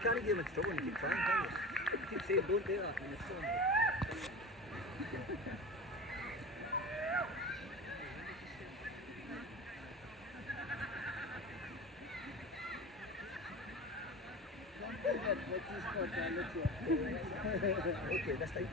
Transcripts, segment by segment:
You can't give him a trouble when you keep trying, can you? You keep saying don't do that and it's so okay, that's time.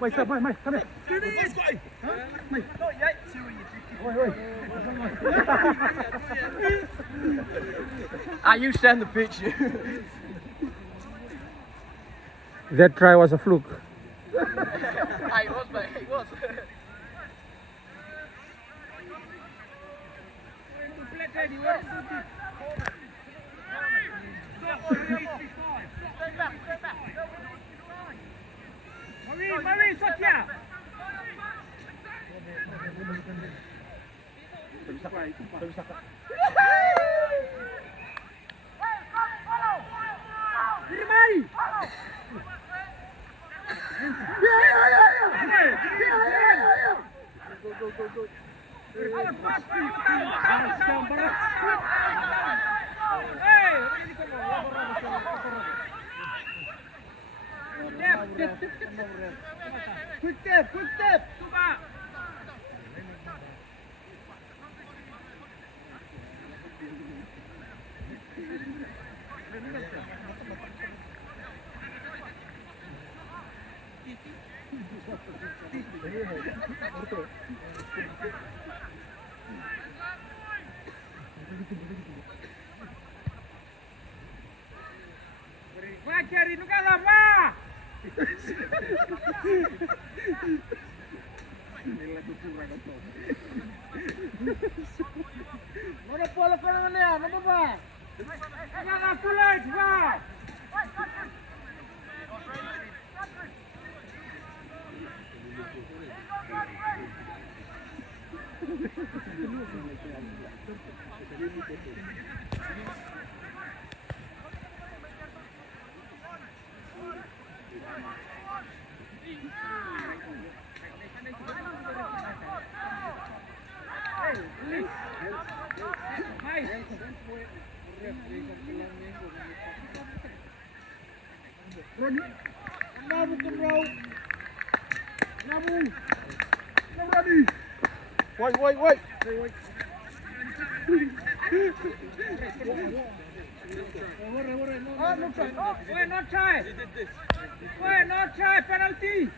Mày sợ mày, come here. Mày. You stand the pitch. That try was a fluke. It was, mate. It was. Marie, Satya. Quick step. Vai, querido, não quer lavar? Mana bola kau nak ni? Apa apa? Jangan pulang, cepat. Wait. Not try. Not try. Penalty.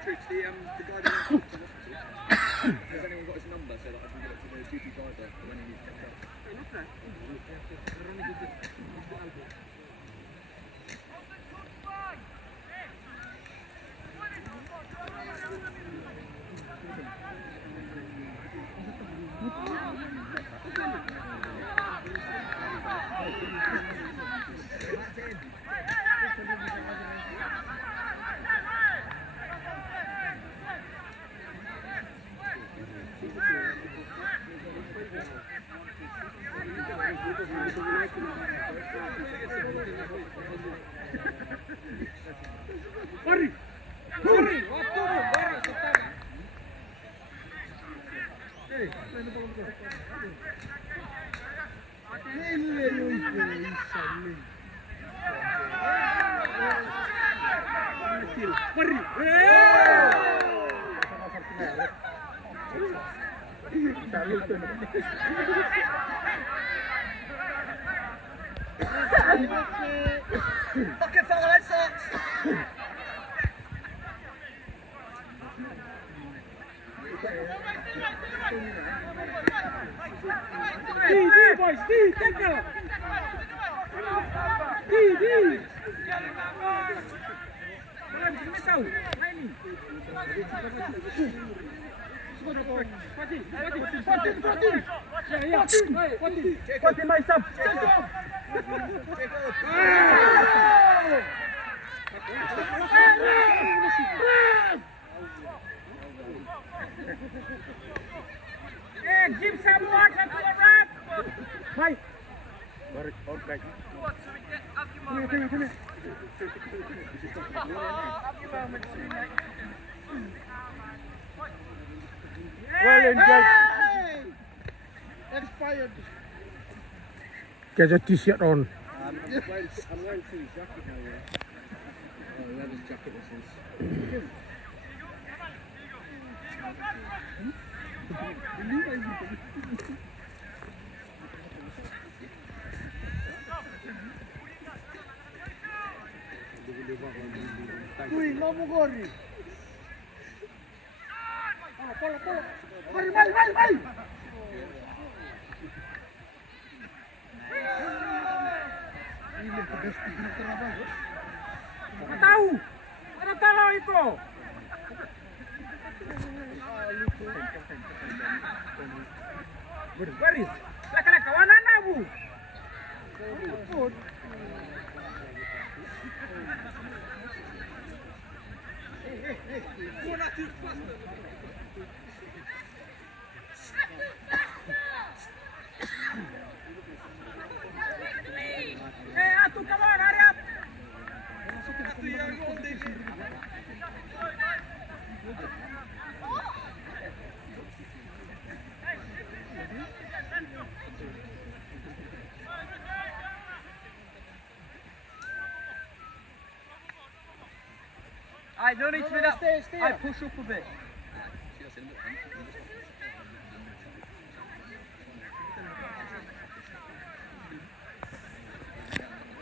The guy that has anyone got his number so that I can get it to the duty driver when he needs to check out? Hurry. Fucking fella, that sucks! D, boys, D, tackle. D. Tahu. Main Fatih Maisam. Give some water to the rat. Baik. Baru out back. Sini. Well engaged. Expired. Get a t-shirt on. I'm wearing Tim's jacket now, yeah. Oh, whoever's jacket this is. Uy, no Mugori. Polo. Mari. Tahu. Ada tahu itu. Baris. Laka kawanan abu. Atu kawan, hurry up. I don't need to do that. Stay. I push up a bit.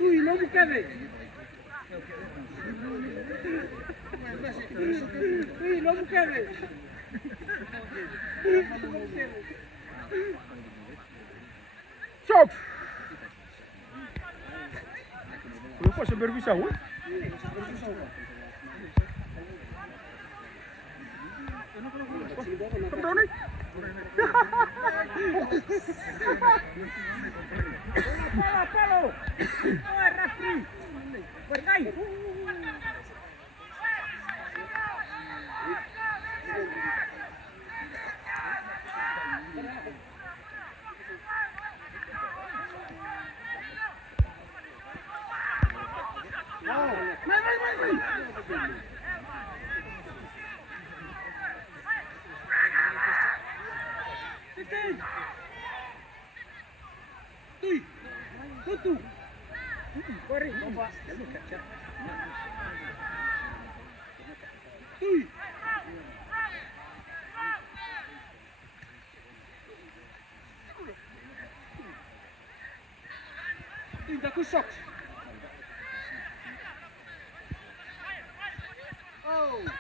Uy, no Mukere. Stop. Belum kok sampai bisa, weh. Come down, Polo. Oh, referee. Berkait. Main. Tin. Tuy. Tutu. Corre, coba. Tuy. Tuy takut shock. Oh.